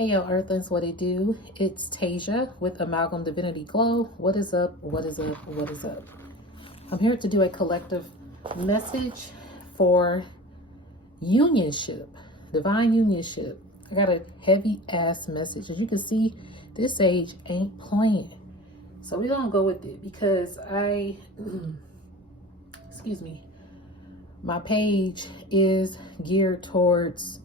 Hey yo Earthlings, what it do? It's Tasia with Amalgam Divinity Glow. What is up? What is up? What is up? I'm here to do a collective message for unionship, divine unionship. I got a heavy ass message. As you can see, this sage ain't playing. So we're gonna go with it because excuse me, my page is geared towards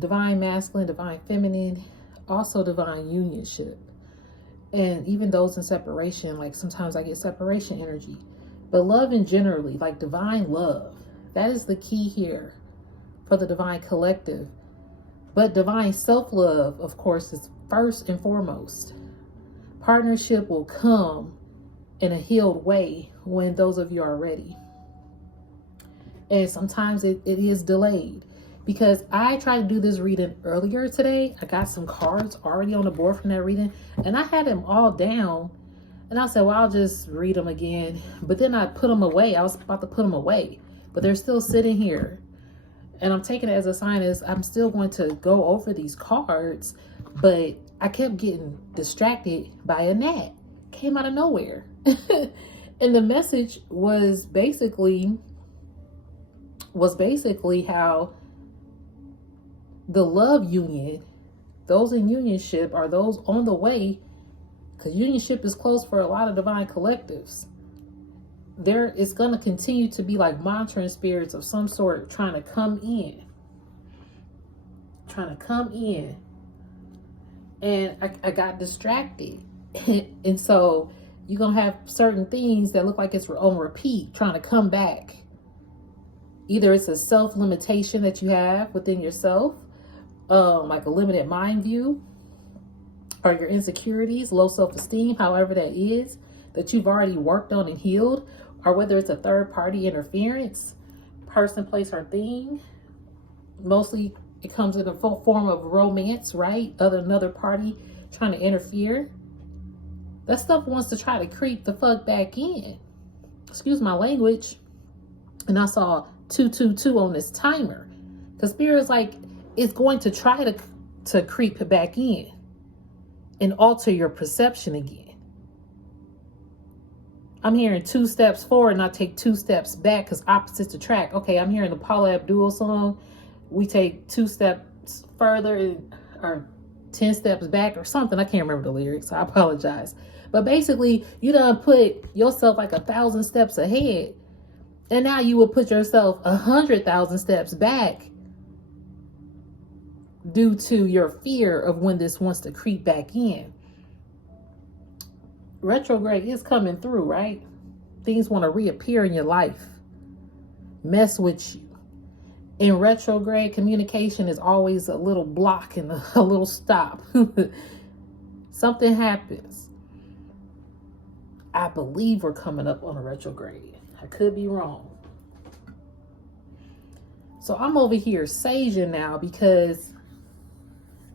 divine masculine, divine feminine, also divine unionship. And even those in separation, like sometimes I get separation energy. But love in generally, like divine love, that is the key here for the divine collective. But divine self-love, of course, is first and foremost. Partnership will come in a healed way when those of you are ready. And sometimes it is delayed. Because I tried to do this reading earlier today. I got some cards already on the board from that reading. And I had them all down. And I said, well, I'll just read them again. But then I put them away. I was about to put them away. But they're still sitting here. And I'm taking it as a sign as I'm still going to go over these cards. But I kept getting distracted by a gnat. Came out of nowhere. And the message was basically how the love union, those in unionship are those on the way, because unionship is close for a lot of divine collectives. There is going to continue to be like monitoring spirits of some sort trying to come in. And I got distracted. And so you're going to have certain things that look like it's on repeat trying to come back. Either it's a self-limitation that you have within yourself, like a limited mind view, or your insecurities, low self-esteem, however that is, that you've already worked on and healed, or whether it's a third party interference, person, place, or thing. Mostly it comes in a form of romance, right? Another party trying to interfere. That stuff wants to try to creep the fuck back in. Excuse my language. And I saw 222 on this timer. Because Spirit's like, it's going to try to creep back in and alter your perception again. I'm hearing 2 steps forward and I take 2 steps back because opposites attract. Okay, I'm hearing the Paula Abdul song. We take 2 steps further or 10 steps back or something. I can't remember the lyrics. I apologize. But basically, you done put yourself like 1,000 steps ahead. And now you will put yourself 100,000 steps back due to your fear of when this wants to creep back in. Retrograde is coming through, right? Things want to reappear in your life, mess with you. In retrograde, communication is always a little block and a little stop. Something happens. I believe we're coming up on a retrograde. I could be wrong. So I'm over here saging now because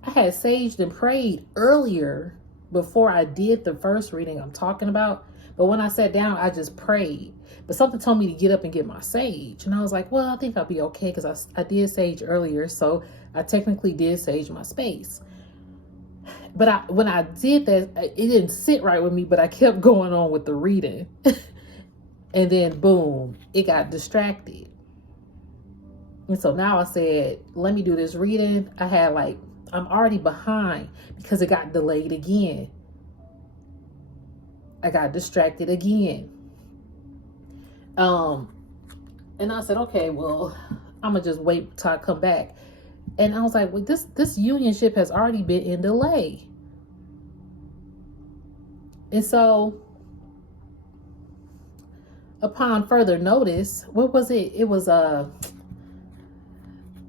I had saged and prayed earlier before I did the first reading I'm talking about. But when I sat down, I just prayed. But something told me to get up and get my sage. And I was like, well, I think I'll be okay because I did sage earlier. So I technically did sage my space. But when I did that, it didn't sit right with me, but I kept going on with the reading. And then boom, it got distracted. And so now I said, let me do this reading. I'm already behind because it got delayed again. I got distracted again. And I said, okay, well, I'm gonna just wait till I come back. And I was like, well, this unionship has already been in delay. And so upon further notice, what was it? It was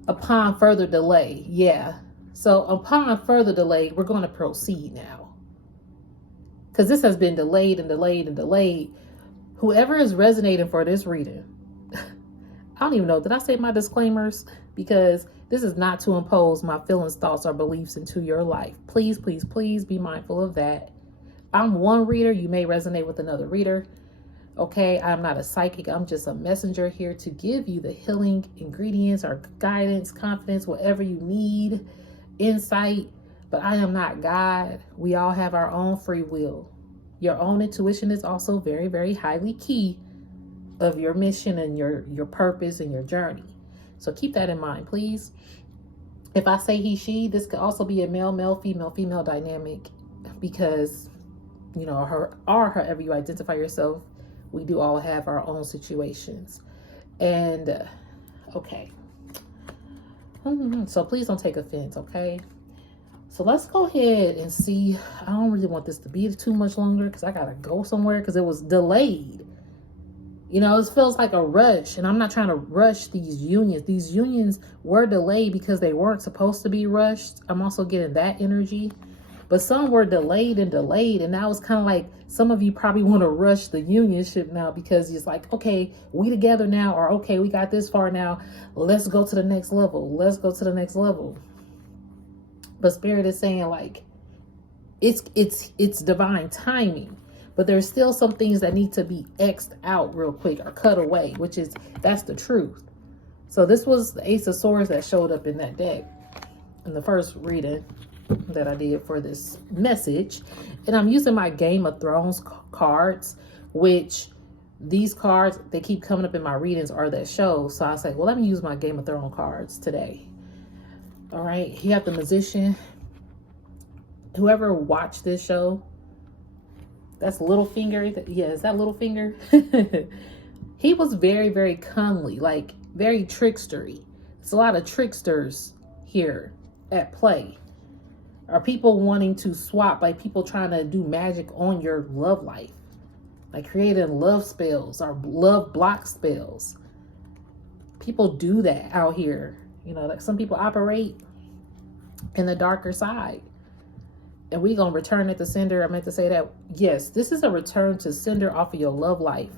upon further delay. Yeah. So upon further delay, we're going to proceed now. Because this has been delayed and delayed and delayed. Whoever is resonating for this reading, I don't even know. Did I say my disclaimers? Because this is not to impose my feelings, thoughts, or beliefs into your life. Please, please, please be mindful of that. I'm one reader. You may resonate with another reader. Okay, I'm not a psychic. I'm just a messenger here to give you the healing ingredients or guidance, confidence, whatever you need, insight But I am not God. We all have our own free will. Your own intuition is also very, very highly key of your mission and your purpose and your journey. So keep that in mind, please. If I say he, she, this could also be a male, male, female, female dynamic, because, you know, her or however you identify yourself, we do all have our own situations. And okay. So please don't take offense, okay? So let's go ahead and see. I don't really want this to be too much longer because I gotta go somewhere because it was delayed. You know, it feels like a rush, and I'm not trying to rush these unions. These unions were delayed because they weren't supposed to be rushed. I'm also getting that energy. But some were delayed, and now it's kind of like some of you probably want to rush the unionship now because it's like, okay, we together now, or okay, we got this far now. Let's go to the next level. Let's go to the next level. But Spirit is saying like, it's divine timing. But there's still some things that need to be X'd out real quick or cut away, that's the truth. So this was the Ace of Swords that showed up in that deck in the first reading that I did for this message. And I'm using my Game of Thrones cards, which these cards, they keep coming up in my readings or that show. So I was like, well, let me use my Game of Thrones cards today. All right. You have the Magician. Whoever watched this show, that's Littlefinger. Yeah, is that Littlefinger? He was very, very cunningly, like very trickstery. It's a lot of tricksters here at play. Are people wanting to swap, like people trying to do magic on your love life, like creating love spells or love block spells. People do that out here. You know, like some people operate in the darker side. And we gonna return it to sender. I meant to say that. Yes, this is a return to sender off of your love life.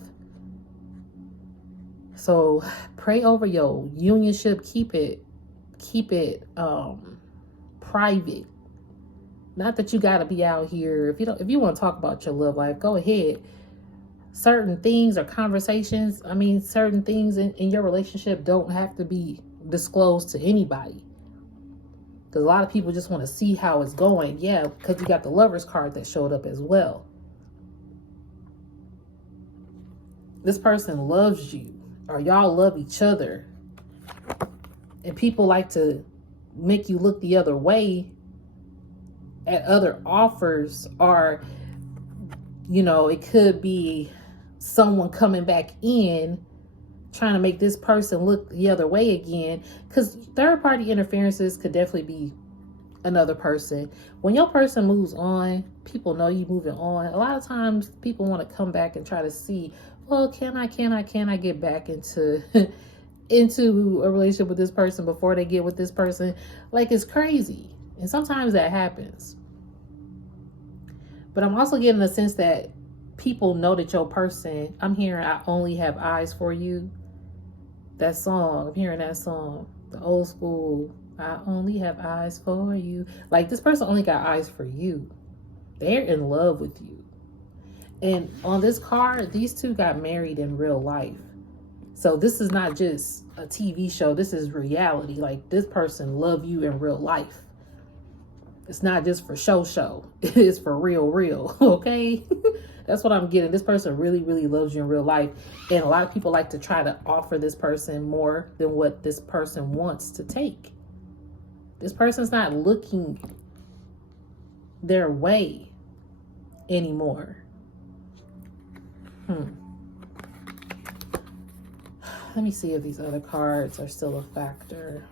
So pray over your unionship. Keep it private. Not that you gotta be out here. If you want to talk about your love life, go ahead. Certain things or conversations, certain things in your relationship don't have to be disclosed to anybody. Because a lot of people just want to see how it's going. Yeah, because you got the Lover's card that showed up as well. This person loves you, or y'all love each other. And people like to make you look the other way at other offers, or, you know, it could be someone coming back in trying to make this person look the other way again, because third party interferences could definitely be another person. When your person moves on, people know you moving on. A lot of times people want to come back and try to see, well, can I get back into into a relationship with this person before they get with this person? Like, it's crazy. And sometimes that happens. But I'm also getting the sense that people know that your person, I'm hearing, I only have eyes for you. That song, I'm hearing that song, the old school, I only have eyes for you. Like, this person only got eyes for you. They're in love with you. And on this card, these two got married in real life. So this is not just a TV show. This is reality. Like, this person love you in real life. It's not just for show. It is for real. Okay? That's what I'm getting. This person really, really loves you in real life. And a lot of people like to try to offer this person more than what this person wants to take. This person's not looking their way anymore. Let me see if these other cards are still a factor.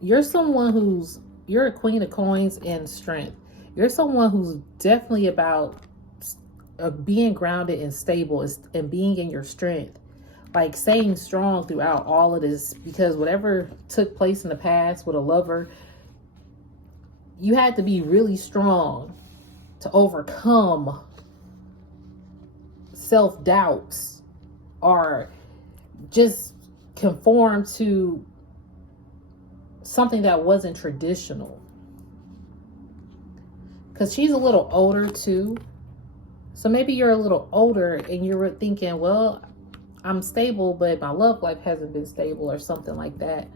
You're someone you're a Queen of Coins and strength. You're someone who's definitely about being grounded and stable and being in your strength. Like, staying strong throughout all of this, because whatever took place in the past with a lover, you had to be really strong to overcome self-doubts or just conform to something that wasn't traditional. Because she's a little older too. So maybe you're a little older and you're thinking, well, I'm stable, but my love life hasn't been stable or something like that.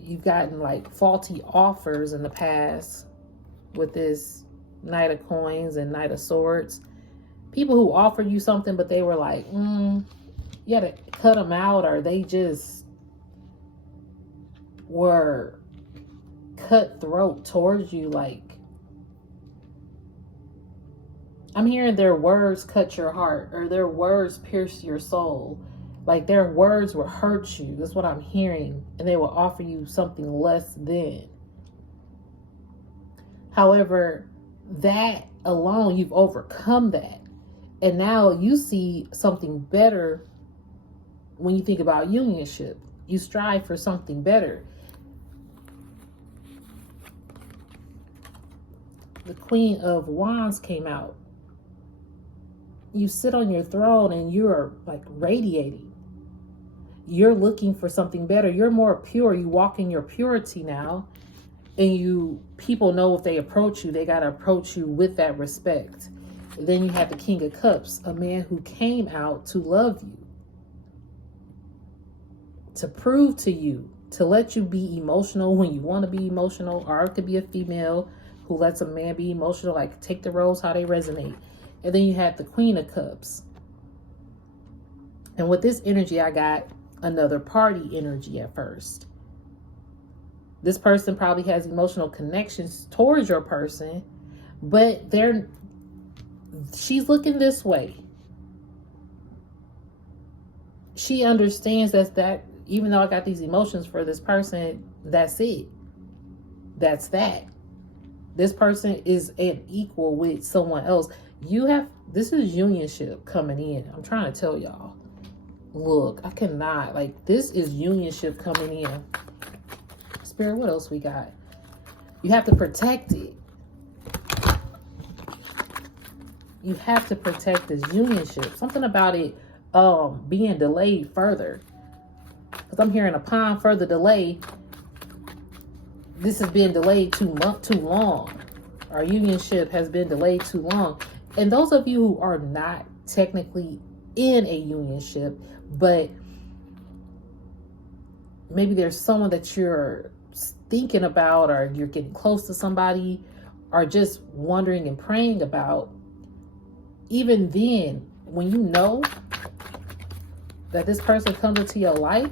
you've gotten like faulty offers in the past with this Knight of Coins and Knight of Swords. People who offered you something, but they were like, you had to cut them out, or they just were cutthroat towards you. Like, I'm hearing their words cut your heart, or their words pierce your soul. Like, their words will hurt you. That's what I'm hearing. And they will offer you something less than. However, that alone, you've overcome that. And now you see something better when you think about unionship. You strive for something better. The Queen of Wands came out. You sit on your throne and you're like radiating. You're looking for something better. You're more pure. You walk in your purity now. And people know if they approach you, they got to approach you with that respect. And then you have the King of Cups, a man who came out to love you, to prove to you, to let you be emotional when you want to be emotional, or it could be a female who lets a man be emotional, like take the roles how they resonate. And then you have the Queen of Cups. And with this energy, I got another party energy at first. This person probably has emotional connections towards your person, but she's looking this way. She understands that even though I got these emotions for this person, that's it. That's that. This person is an equal with someone else. This is unionship coming in. I'm trying to tell y'all. Look, I cannot. Like, this is unionship coming in. Spirit, what else we got? You have to protect it. You have to protect this unionship. Something about it being delayed further. Because I'm hearing upon further delay, this has been delayed too long. Our unionship has been delayed too long. And those of you who are not technically in a unionship, but maybe there's someone that you're thinking about, or you're getting close to somebody, or just wondering and praying about, even then, when you know that this person comes into your life,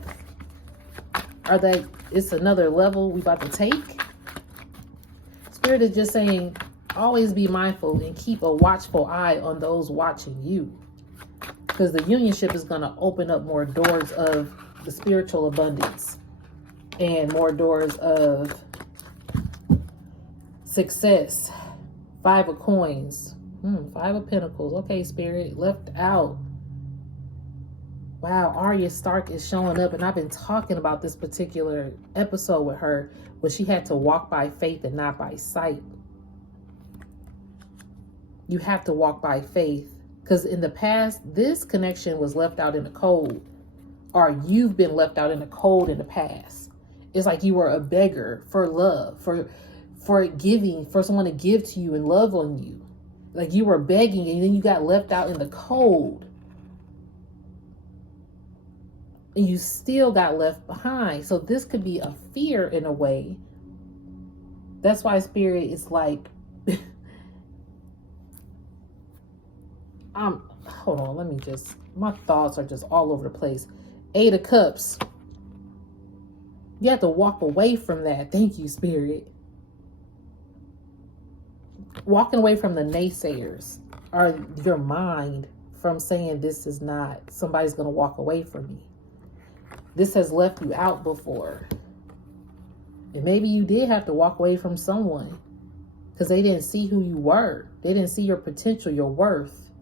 or that it's another level we about to take, Spirit is just saying, always be mindful and keep a watchful eye on those watching you. Because the unionship is going to open up more doors of the spiritual abundance and more doors of success. 5 of Coins. 5 of Pentacles. Okay, Spirit, left out. Wow, Arya Stark is showing up, and I've been talking about this particular episode with her, where she had to walk by faith and not by sight. You have to walk by faith, because in the past, this connection was left out in the cold, or you've been left out in the cold in the past. It's like you were a beggar for love, for giving, for someone to give to you and love on you. Like you were begging, and then you got left out in the cold. And you still got left behind. So this could be a fear in a way. That's why Spirit is like, hold on, my thoughts are just all over the place. 8 of Cups. You have to walk away from that. Thank you, Spirit. Walking away from the naysayers, or your mind from saying this is not, somebody's going to walk away from me. This has left you out before. And maybe you did have to walk away from someone because they didn't see who you were. They didn't see your potential, your worth.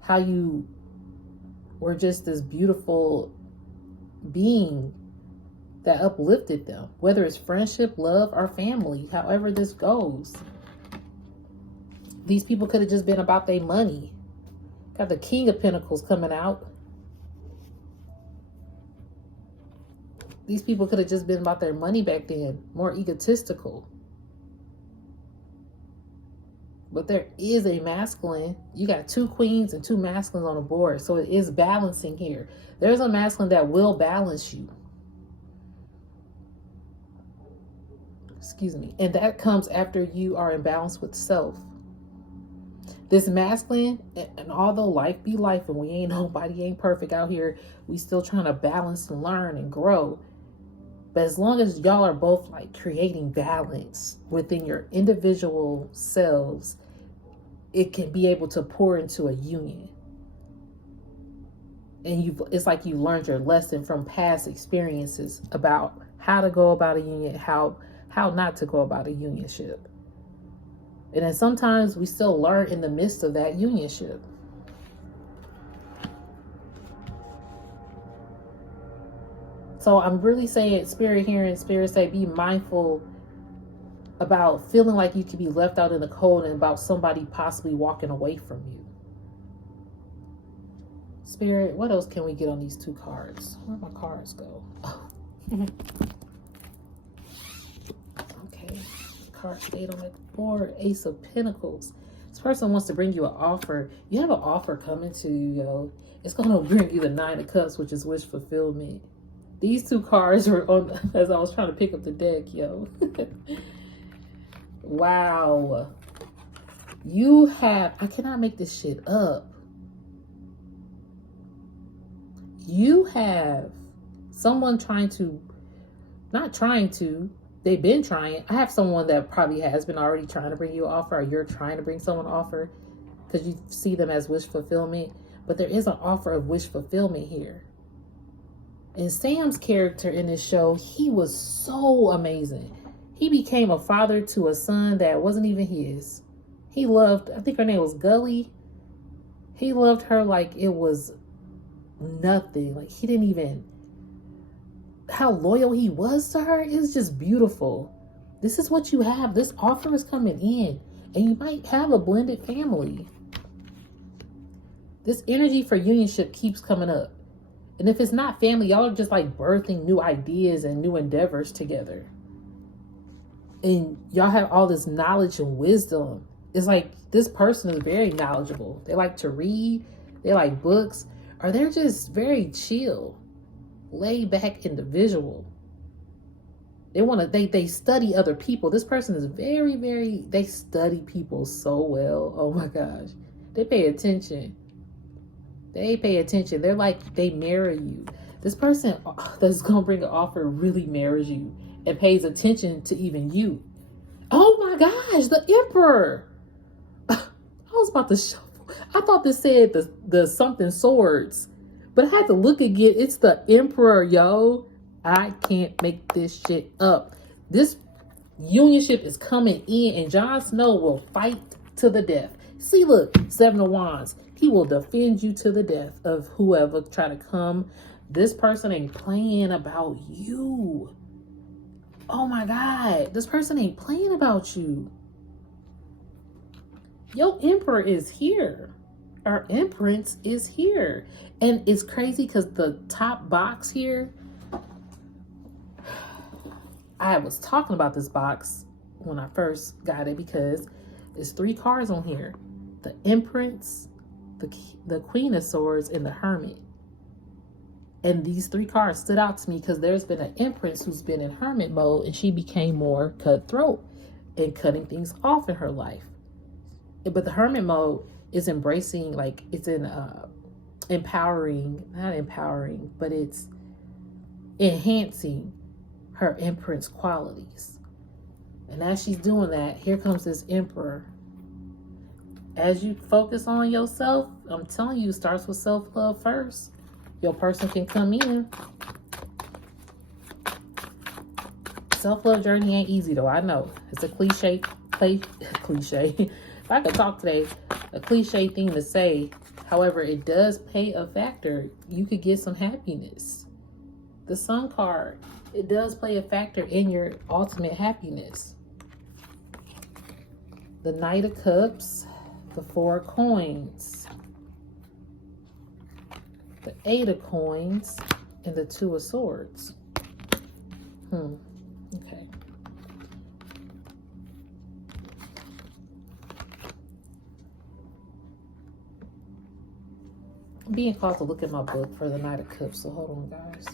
How you were just this beautiful being that uplifted them. Whether it's friendship, love, or family, however this goes. These people could have just been about their money. Got the King of Pentacles coming out. These people could have just been about their money back then, more egotistical. But there is a masculine. You got 2 queens and 2 masculines on the board. So it is balancing here. There's a masculine that will balance you. Excuse me. And that comes after you are in balance with self. This masculine, and although life be life and nobody ain't perfect out here, we still trying to balance and learn and grow. But as long as y'all are both like creating balance within your individual selves, it can be able to pour into a union. And it's like you learned your lesson from past experiences about how to go about a union, how not to go about a unionship. And then sometimes we still learn in the midst of that unionship. So I'm really saying, Spirit hearing, Spirit say, be mindful about feeling like you could be left out in the cold and about somebody possibly walking away from you. Spirit, what else can we get on these two cards? Where'd my cards go? Oh. Okay. Card stayed on the board. Ace of Pentacles. This person wants to bring you an offer. You have an offer coming to you, yo. It's going to bring you the Nine of Cups, which is wish fulfillment. These two cards were on as I was trying to pick up the deck, yo. Wow. You have, I cannot make this shit up. You have someone they've been trying. I have someone that probably has been already trying to bring you an offer, or you're trying to bring someone an offer because you see them as wish fulfillment. But there is an offer of wish fulfillment here. And Sam's character in this show, he was so amazing. He became a father to a son that wasn't even his. He loved, I think her name was Gully. He loved her like it was nothing. Like he didn't even, how loyal he was to her is just beautiful. This is what you have. This offer is coming in. And you might have a blended family. This energy for unionship keeps coming up. And if it's not family, y'all are just like birthing new ideas and new endeavors together. And y'all have all this knowledge and wisdom. It's like this person is very knowledgeable. They like to read. They like books. Or they're just very chill, laid back individual. They study other people. This person is very, very, they study people so well. Oh my gosh. They pay attention. They're like, they mirror you. This person that's going to bring an offer really mirrors you and pays attention to even you. Oh my gosh, the Emperor. I was about to shuffle. I thought this said the something swords, but I had to look again. It's the Emperor, yo. I can't make this shit up. This unionship is coming in, and Jon Snow will fight to the death. See, look, Seven of Wands. He will defend you to the death of whoever try to come. This person ain't playing about you. Oh my God. This person ain't playing about you. Your Emperor is here. Our Empress is here. And it's crazy because the top box here, I was talking about this box when I first got it because there's 3 cards on here. The Empress, the Queen of Swords, and the Hermit. And these 3 cards stood out to me because there's been an Empress who's been in hermit mode, and she became more cutthroat and cutting things off in her life. But the hermit mode is embracing, like it's in not empowering, but it's enhancing her Empress qualities. And as she's doing that, here comes this Emperor. As you focus on yourself, I'm telling you, it starts with self-love first. Your person can come in. Self-love journey ain't easy though, I know. It's a cliche. If I could talk today, a cliche thing to say. However, it does play a factor. You could get some happiness. The Sun card, it does play a factor in your ultimate happiness. The Knight of Cups, the 4 of Coins, the 8 of Coins, and the 2 of Swords. Okay. I'm being called to look at my book for the Knight of Cups, so hold on, guys.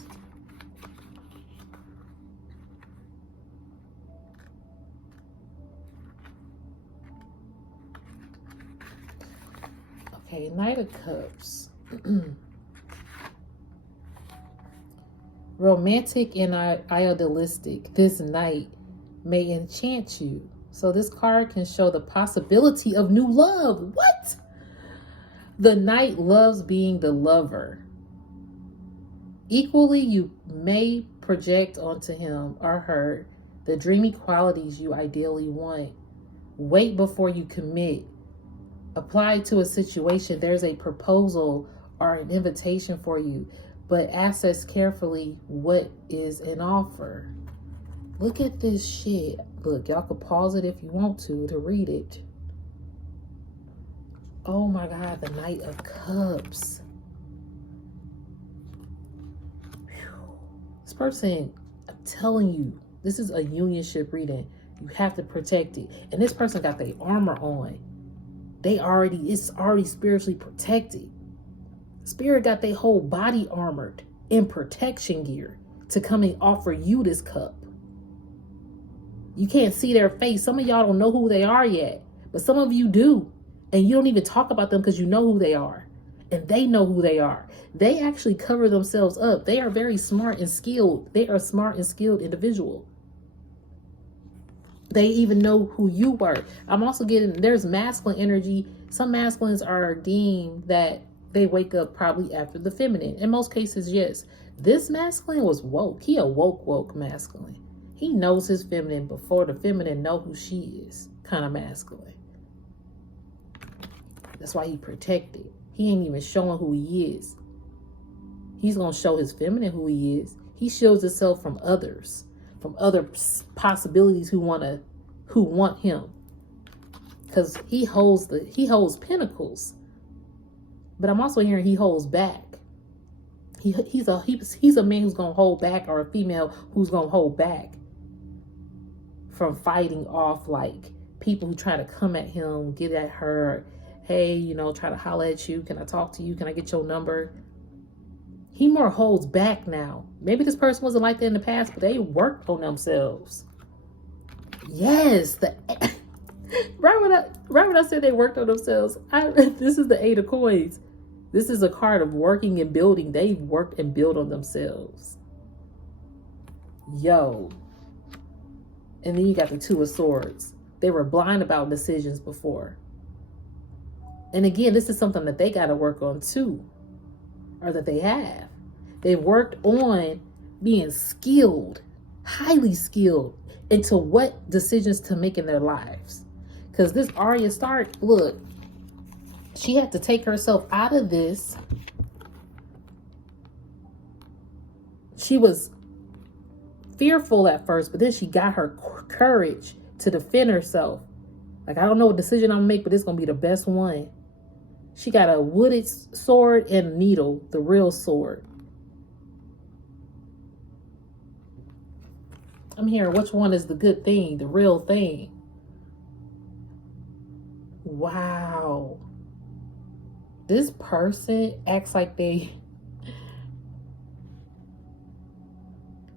Okay, Knight of Cups. Romantic and idealistic, this night may enchant you. So this card can show the possibility of new love. What? The knight loves being the lover. Equally, you may project onto him or her the dreamy qualities you ideally want. Wait before you commit. Apply to a situation. There's a proposal or an invitation for you, but assess carefully what is an offer. Look at this shit. Look, y'all could pause it if you want to read it. Oh my God, the Knight of Cups. Whew. This person, I'm telling you, this is a unionship reading. You have to protect it. And this person got their armor on. It's already spiritually protected. Spirit got their whole body armored in protection gear to come and offer you this cup. You can't see their face. Some of y'all don't know who they are yet, but some of you do. And you don't even talk about them because you know who they are. And they know who they are. They actually cover themselves up. They are very smart and skilled. They are a smart and skilled individual. They even know who you are. I'm also getting, there's masculine energy. Some masculines are deemed that they wake up probably after the feminine. In most cases, yes. This masculine was woke. He a woke masculine. He knows his feminine before the feminine know who she is. Kind of masculine. That's why he protected. He ain't even showing who he is. He's going to show his feminine who he is. He shields himself from others, from other possibilities who want him. Because he holds pentacles. But I'm also hearing he holds back. He's a man who's going to hold back, or a female who's going to hold back from fighting off like people who try to come at him, get at her. Hey, try to holler at you. Can I talk to you? Can I get your number? He more holds back now. Maybe this person wasn't like that in the past, but they worked on themselves. Yes. Right when I said they worked on themselves, this is the Eight of Coins. This is a card of working and building. They've worked and built on themselves. Yo. And then you got the Two of Swords. They were blind about decisions before. And again, this is something that they got to work on too. Or that they have. They've worked on being skilled, highly skilled into what decisions to make in their lives. Because this Arya Stark, look, she had to take herself out of this. She was fearful at first, but then she got her courage to defend herself. Like, I don't know what decision I'm gonna make, but it's gonna be the best one. She got a wooded sword and a needle, the real sword. I'm hearing which one is the good thing, the real thing. Wow. This person acts like they...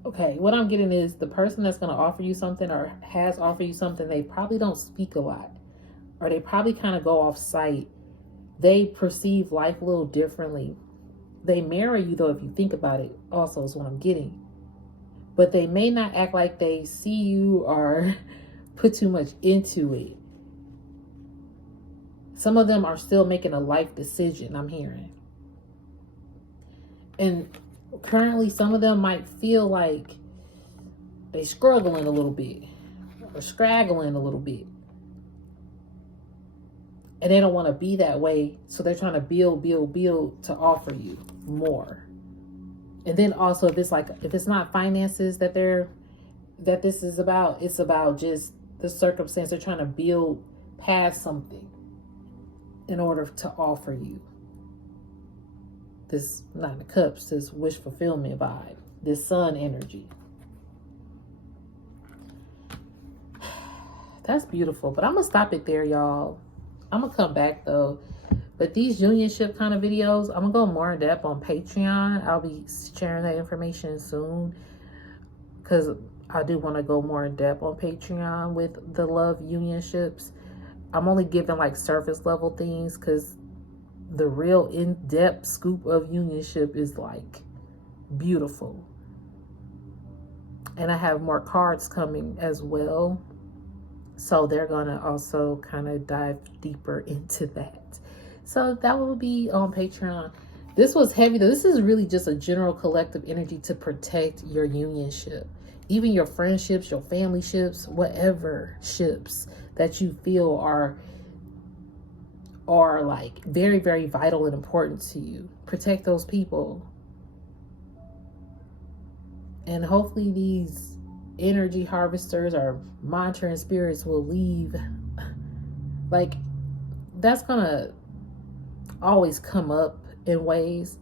Okay, what I'm getting is the person that's going to offer you something or has offered you something, they probably don't speak a lot. Or they probably kind of go off site. They perceive life a little differently. They marry you, though, if you think about it, also is what I'm getting. But they may not act like they see you or put too much into it. Some of them are still making a life decision, I'm hearing. And currently, some of them might feel like they're struggling a little bit or straggling a little bit. And they don't want to be that way. So they're trying to build to offer you more. And then also, if it's not finances that this is about, it's about just the circumstance. They're trying to build past something in order to offer you this Nine of Cups, this wish fulfillment vibe, this sun energy. That's beautiful. But I'm going to stop it there, y'all. I'm going to come back, though. But these unionship kind of videos, I'm going to go more in depth on Patreon. I'll be sharing that information soon. Because I do want to go more in depth on Patreon with the love unionships. I'm only giving like surface level things because the real in-depth scoop of unionship is like beautiful. And I have more cards coming as well. So they're going to also kind of dive deeper into that. So that will be on Patreon. This was heavy though. This is really just a general collective energy to protect your unionship. Even your friendships, your family ships, whatever ships that you feel are like very, very vital and important to you. Protect those people. And hopefully these energy harvesters or monitoring spirits will leave. Like, that's gonna always come up in ways.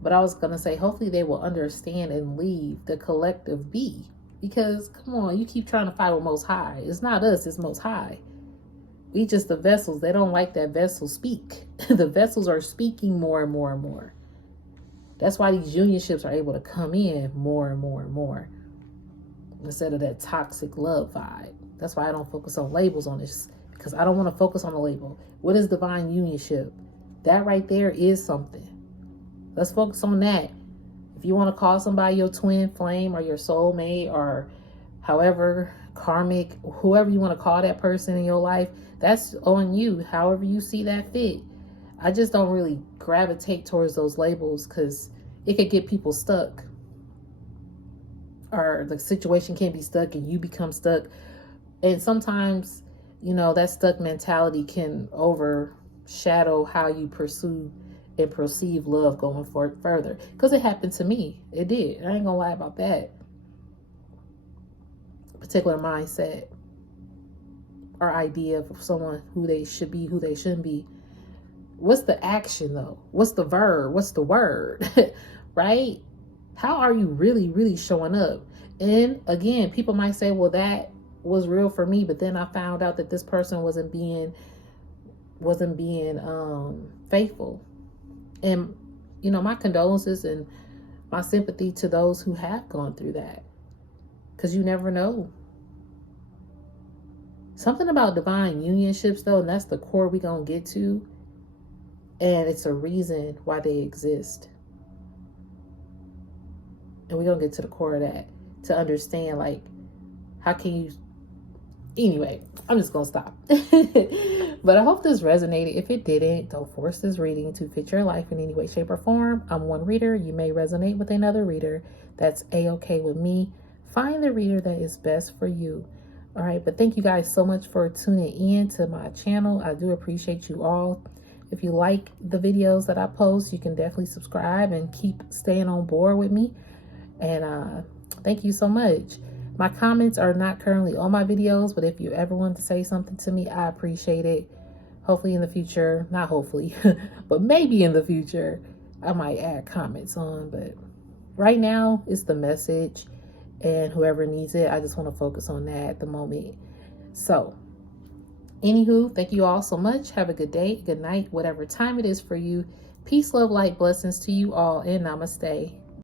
But I was gonna say, hopefully they will understand and leave the collective be. Because, come on, you keep trying to fight with Most High. It's not us, it's Most High. We just the vessels. They don't like that vessel speak. The vessels are speaking more and more and more. That's why these unionships are able to come in more and more and more, instead of that toxic love vibe. That's why I don't focus on labels on this, because I don't want to focus on the label. What is divine unionship? That right there is something. Let's focus on that. If you want to call somebody your twin flame or your soulmate or however, karmic, whoever you want to call that person in your life, that's on you, however you see that fit. I just don't really gravitate towards those labels because it could get people stuck. Or the situation can be stuck and you become stuck. And sometimes, that stuck mentality can overshadow how you pursue and perceive love going further. Because it happened to me. It did. I ain't gonna lie about that. Particular mindset or idea of someone, who they should be, who they shouldn't be. What's the action though? What's the verb? What's the word? Right? How are you really, really showing up? And again, people might say, well, that was real for me, but then I found out that this person wasn't being faithful. And my condolences and my sympathy to those who have gone through that, because you never know. Something about divine unionships though, and that's the core we're gonna get to, and it's a reason why they exist. And we're gonna get to the core of that to understand, like, how can you. Anyway, I'm just gonna stop. But I hope this resonated. If it didn't, don't force this reading to fit your life in any way, shape, or form. I'm one reader. You may resonate with another reader. That's a-okay with me. Find the reader that is best for you. All right, but thank you guys so much for tuning in to my channel. I do appreciate you all. If you like the videos that I post, you can definitely subscribe and keep staying on board with me. And thank you so much. My comments are not currently on my videos, but if you ever want to say something to me, I appreciate it. Hopefully in the future, not hopefully, but maybe in the future, I might add comments on. But right now, it's the message. And whoever needs it, I just want to focus on that at the moment. So, anywho, thank you all so much. Have a good day, good night, whatever time it is for you. Peace, love, light, blessings to you all, and namaste.